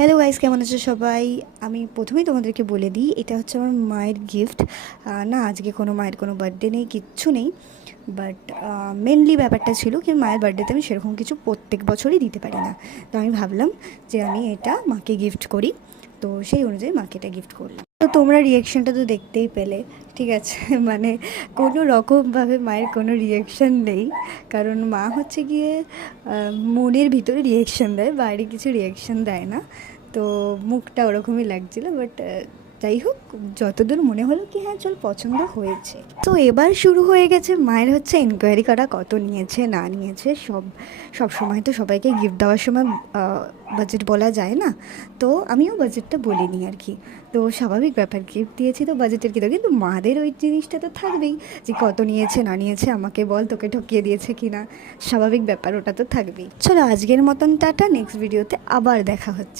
Hello guys, কেমন আছো সবাই? আমি প্রথমেই তোমাদেরকে বলে দিই, এটা হচ্ছে আমার মায়ের গিফট। না, আজকে কোনো মায়ের কোনো বার্থডে নেই, কিচ্ছু নেই। বাট মেনলি ব্যাপারটা ছিল কি, মায়ের বার্থডেতে আমি সেরকম কিছু প্রত্যেক বছরই দিতে পারি না। তো আমি ভাবলাম যে আমি এটা মাকে গিফট করি। তো সেই অনুযায়ী মাকে এটা গিফট করলাম। তো তোমরা রিয়াকশানটা তো দেখতেই পেলে, ঠিক আছে? মানে কোনো রকমভাবে মায়ের কোনো রিয়াকশান নেই, কারণ মা হচ্ছে গিয়ে মনের ভিতরে রিয়াকশান দেয়, বাইরে কিছু রিয়াকশান দেয় না। তো মুখটা ওরকমই লাগছিলো, বাট যাই হোক, যতদূর মনে হলো কি হ্যাঁ চল, পছন্দ হয়েছে। তো এবার শুরু হয়ে গেছে মায়ের হচ্ছে এনকোয়ারি করা, কত নিয়েছে না নিয়েছে। সব সময় তো সবাইকে গিফট দেওয়ার সময় বাজেট বলা যায় না, তো আমিও বাজেটটা বলিনি আর কি। তো স্বাভাবিক ব্যাপার, গিফট দিয়েছি তো বাজেটের কী, তো কিন্তু মাদের ওই জিনিসটা তো থাকবেই, যে কত নিয়েছে না নিয়েছে আমাকে বল, তোকে ঠকিয়ে দিয়েছে কি না। স্বাভাবিক ব্যাপার, ওটা তো থাকবেই। চলো আজকের মতন টাটা, নেক্সট ভিডিওতে আবার দেখা হচ্ছে।